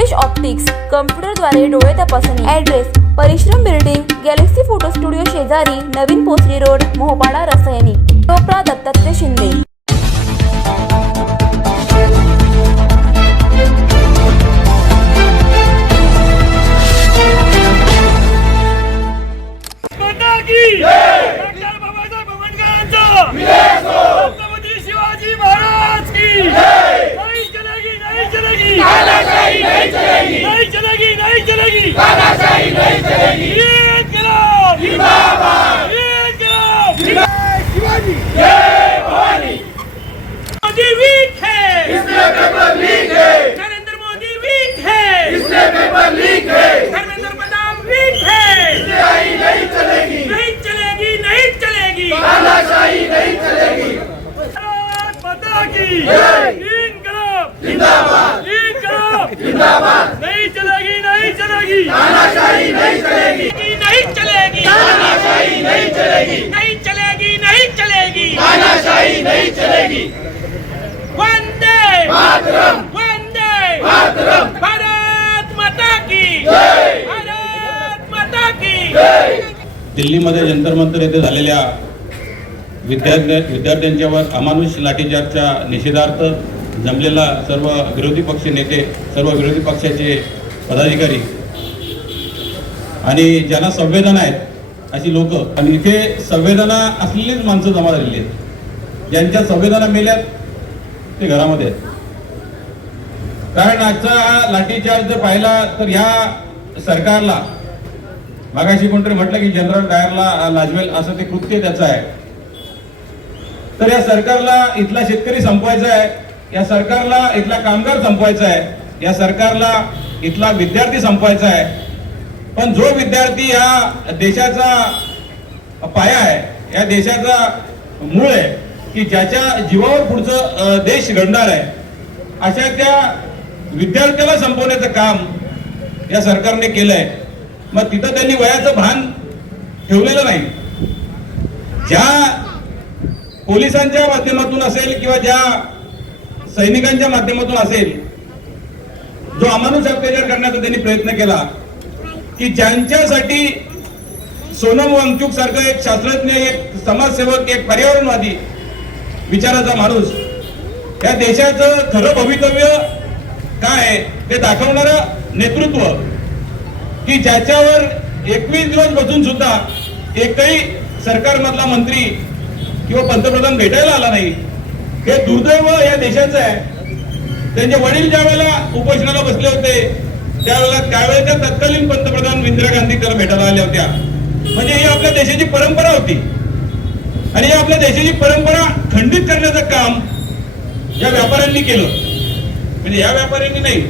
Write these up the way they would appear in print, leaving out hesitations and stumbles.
Refresh optics कम्प्युटरद्वारे डोळे तपासणी। Address परिश्रम बिल्डिंग, गॅलेक्सी फोटो स्टुडिओ शेजारी, नवीन पोसरी रोड, मोहपाडा, रसायनी। टोपरा दत्तात्रय शिंदे। शिवाजी महाराज की नहीं चलेगी, नहीं चलेगी, तानाशाही नहीं चलेगी, नहीं चलेगी, नहीं चलेगी, तानाशाही नहीं चलेगी। इंकलाब जिंदाबाद, इंकलाब जिंदाबाद। शिवाजी जय भवानी। मोदी वीक है, इसलिए पेपर लीक है। नरेंद्र मोदी वीक है, इसलिए पेपर लीक है। धर्मेंद्र प्रधान वीक है, इसलिए आई नहीं चलेगी, नहीं चलेगी, नहीं चलेगी, तानाशाही नहीं चलेगी। इंकलाब जिंदाबाद, इंकलाब जिंदाबाद। नहीं चलेगी, नहीं चलेगी, तानाशाही नहीं चलेगी, नहीं चलेगी, तानाशाही नहीं चलेगी, नहीं चलेगी, नहीं चलेगी, तानाशाही नहीं चलेगी। वंदे मातरम, वंदे मातरम। भारत माता की जय, भारत माता की जय। दिल्लीमध्ये जंतर मंतर येथे झालेल्या विद्यार्थ्यांच्यावर अमानुष लाठीचार्जच्या निषेधार्थ जमलेला सर्व विरोधी पक्ष नेते, सर्व विरोधी पक्षाचे पदाधिकारी आणि ज्यांना संवेदना आहेत अशी लोक, आणि इथे संवेदना असलेलीच माणसं जमा झालेली आहेत। ज्यांच्या संवेदना मेल्यात ते घरामध्ये आहेत। कारण आजचा हा लाठीचार्ज जर पाहिला तर ह्या सरकारला, मागाशी कोणतरी म्हटलं की जनरल डायरला लाजवेल असं ते कृत्य त्याचं आहे। तर या सरकारला इथला शेतकरी संपवायचा आहे, या सरकारला इथला कामगार संपवायचा आहे, या सरकारला इथला विद्यार्थी संपवायचा आहे। पण जो विद्यार्थी या देशाचा पाया आहे, या देशाचा मूळ आहे, की ज्याच्या जीवावर पुढचं देश घडणार आहे, अशा त्या विद्यार्थ्याला संपवण्याचं काम या सरकारने केलंय। मग तिथं त्यांनी वयाचं भान ठेवलेलं नाही। ज्या पोलिसांच्या माध्यमातून असेल किंवा ज्या सैनिकांच्या माध्यमातून असेल, जो अमानुष अत्याचार करण्याचा त्यांनी प्रयत्न केला, की ज्यांच्यासाठी सोनम वांगचुक सारखं एक शास्त्रज्ञ, एक समाजसेवक, एक पर्यावरणवादी विचाराचा माणूस, या देशाचं खरं भवितव्य काय ते दाखवणारं नेतृत्व, की ज्याच्यावर 21 दिवस बसून सुद्धा एकही सरकारमधला मंत्री किंवा पंतप्रधान भेटायला आला नाही, हे दुर्दैव या देशाचं आहे। त्यांचे वडील ज्या वेळेला उपोषणाला बसले होते त्यावेळेच्या तत्कालीन पंतप्रधान इंदिरा गांधी त्याला भेटायला आल्या होत्या। म्हणजे ही आपल्या देशाची परंपरा होती, आणि ही आपल्या देशाची परंपरा खंडित करण्याचं काम या व्यापाऱ्यांनी केलं। म्हणजे या व्यापाऱ्यांनी नाही,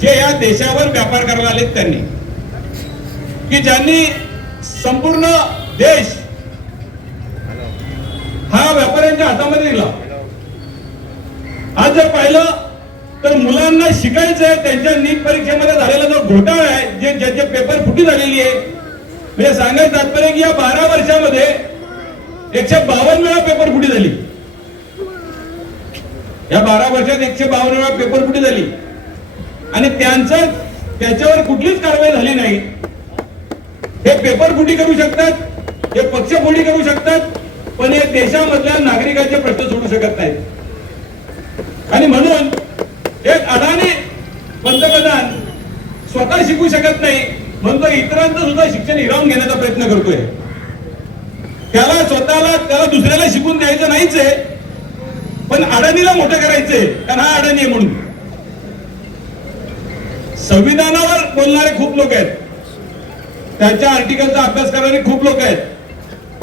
जे या देशावर व्यापार करायला आलेत त्यांनी, की ज्यांनी संपूर्ण देश हा व्यापाऱ्यांच्या हातामध्ये दिला। आज जर पाहिलं तर मुलांना शिकायचं आहे, त्यांच्या नीट परीक्षेमध्ये झालेला जो घोटाळा आहे, जे ज्याचे पेपर फुटी झालेली आहे, म्हणजे सांगायचं तात्पर्य की या 12 वर्षामध्ये 152 वेळा पेपर फुटी झाली। या 12 वर्षात 152 वेळा पेपर फुटी झाली, आणि त्याच्यावर कुठलीच कारवाई झाली नाही। हे पेपर फुटी करू शकतात, हे पक्ष फोडी करू शकतात, पण या देशामधल्या नागरिकांचे प्रश्न सोडू शकत नाहीत। आणि म्हणून एक अडाणी पंतप्रधान स्वतः शिकू शकत नाही, म्हणून तो इतरांचं सुद्धा शिक्षण हिरावून घेण्याचा प्रयत्न करतोय। त्याला दुसऱ्याला शिकून द्यायचं नाहीच आहे, पण अडाणीला मोठं करायचंय, कारण हा अडाणी आहे म्हणून। संविधानावर बोलणारे खूप लोक आहेत, त्यांच्या आर्टिकलचा अभ्यास करणारे खूप लोक आहेत।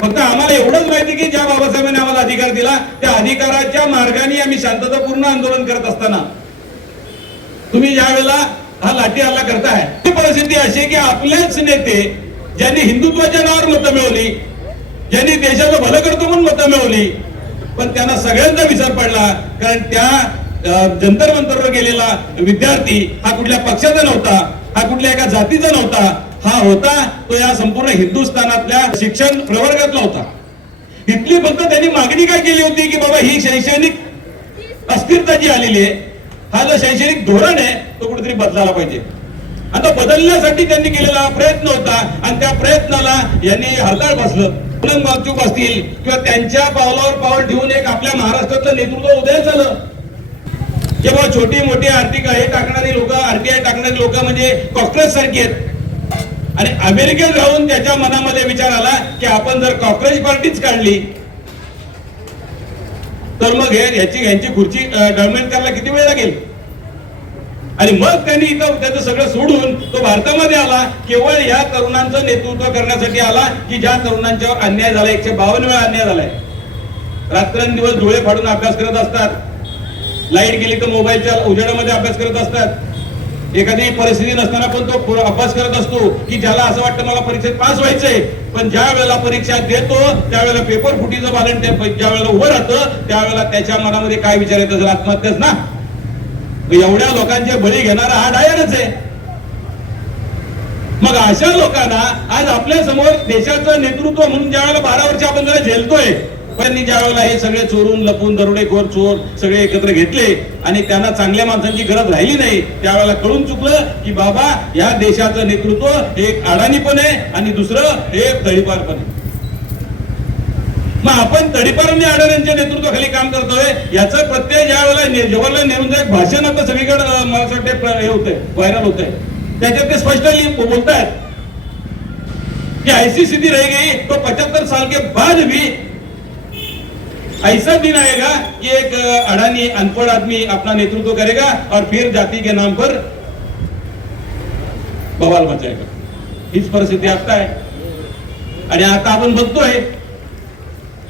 फक्त आम्हाला एवढंच माहिती की ज्या बाबासाहेबांनी आम्हाला अधिकार दिला, त्या अधिकाराच्या मार्गाने आम्ही शांततापूर्ण आंदोलन करत असताना तुम्ही ज्या वेळेला हा लाठी हल्ला करताय, ती परिस्थिती अशी की आपलेच नेते ज्यांनी हिंदुत्वाच्या नावावर मतं मिळवली, ज्यांनी देशाचं भलं करतो म्हणून मतं मिळवली, पण त्यांना सगळ्यांचा विसर पडला। कारण त्या जंतर मंतरवर गेलेला विद्यार्थी हा कुठल्या पक्षाचा नव्हता, हा कुठल्या एका जातीचा नव्हता, हा होता तो या संपूर्ण हिंदुस्थानातल्या शिक्षण प्रवर्गातला होता। इथली फक्त त्यांनी मागणी काय केली होती की बाबा ही शैक्षणिक अस्थिरता जी आलेली आहे, हा जो शैक्षणिक धोरण आहे तो कुठेतरी बदलायला पाहिजे. आता बदलण्यासाठी त्यांनी केलेला प्रयत्न होता आणि त्या प्रयत्नाला यांनी हरताळ बसलं. वागचूक असतील किंवा त्यांच्या पावलावर पाऊल ठेवून एक आपल्या महाराष्ट्राचं नेतृत्व उदय झालं. जेव्हा छोटी मोठी आर्थिक हे टाकणारी लोक, आरटीआय टाकणारी लोक म्हणजे कॉक्रोच सारखी आहेत. आणि अमेरिकेत राहून त्याच्या मनामध्ये विचार आला की आपण जर कॉक्रोच पार्टीच काढली तर मग यांची खुर्ची डॉमिनेट करायला किती वेळ लागेल. आणि मग त्यांनी इथं त्याचं सगळं सोडून तो भारतामध्ये आला. केवळ या तरुणांचं नेतृत्व करण्यासाठी आला की ज्या तरुणांच्यावर अन्याय झाला. 152 वेळा अन्याय झालाय. रात्रंदिवस डोळे फाडून अभ्यास करत असतात. लाईट गेली तर मोबाईलच्या उजेडामध्ये अभ्यास करत असतात. एखादी परिस्थिती नसताना पण तो अभ्यास करत असतो की ज्याला असं वाटतं मला परीक्षेत पास व्हायचंय. पण ज्या वेळेला परीक्षा देतो त्यावेळेला पेपर फुटीचं बालन ज्या वेळेला उभं राहतं त्यावेळेला त्याच्या मनामध्ये काय विचार येत असेल, आत्महत्याच ना. एवढ्या लोकांचे बळी घेणारा हा डायरच आहे. मग अशा लोकांना आज आपल्या समोर देशाचं नेतृत्व म्हणून ज्या वेळेला 12 वर्ष आपण जरा झेलतोय, त्यांनी ज्या वेळेला हे सगळे चोरून लपून दरोडेखोर चोर सगळे एकत्र घेतले आणि त्यांना चांगल्या माणसांची गरज राहिली नाही, त्यावेळेला कळून चुकलं की बाबा या देशाचं नेतृत्व हे एक अडाणी पण आहे आणि दुसरं हे तळीपार पण आहे. मग आपण तडीपारांनी अडाण्यांच्या नेतृत्वाखाली काम करतोय याचा प्रत्यय ज्या वेळेला जवाहरलाल नेहरूंचं एक भाषण आता सगळीकडे मला वाटतं हे होतंय, व्हायरल होतंय. त्याच्यात ते स्पष्टली बोलतायत की ऐसी स्थिति रह गई तो 75 साल के बाद भी ऐसा दिन आएगा कि एक अडानी अनपढ़ आदमी अपना नेतृत्व करेगा और फिर जाति के नाम पर बवाल मचाएगा. हीच परिस्थिती आता आहे. आणि आता आपण बघतोय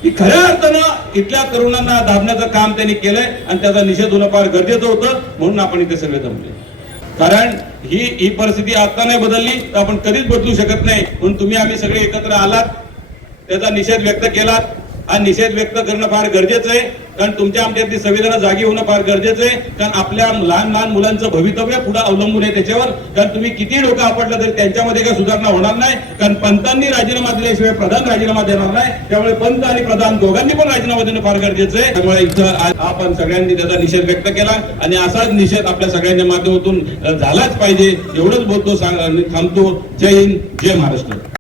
की खऱ्या अर्थानं इथल्या तरुणांना दाबण्याचं काम त्यांनी केलंय आणि त्याचा निषेध होणं फार गरजेचं होतं. म्हणून आपण इथे सगळे जमले. कारण ही परिस्थिती आता नाही बदलली तर आपण कधीच बदलू शकत नाही. म्हणून तुम्ही आम्ही सगळे एकत्र आलात, त्याचा निषेध व्यक्त केलात. हा निषेध व्यक्त करणं फार गरजेचं आहे. कारण तुमच्या आमच्यातली संविधान जागी होणं फार गरजेचं आहे. कारण आपल्या लहान लहान मुलांचं भवितव्य पुढे अवलंबून आहे त्याच्यावर. कारण तुम्ही किती डोकं आपटलं तरी त्यांच्यामध्ये काही सुधारणा होणार नाही. कारण पंतांनी राजीनामा दिल्याशिवाय प्रधान राजीनामा देणार नाही. त्यामुळे पंत आणि प्रधान दोघांनी पण राजीनामा देणं फार गरजेचं आहे. त्यामुळे इथं आपण सगळ्यांनी त्याचा निषेध व्यक्त केला आणि असाच निषेध आपल्या सगळ्यांच्या माध्यमातून झालाच पाहिजे. एवढंच बोलतो, थांबतो. जय हिंद, जय महाराष्ट्र.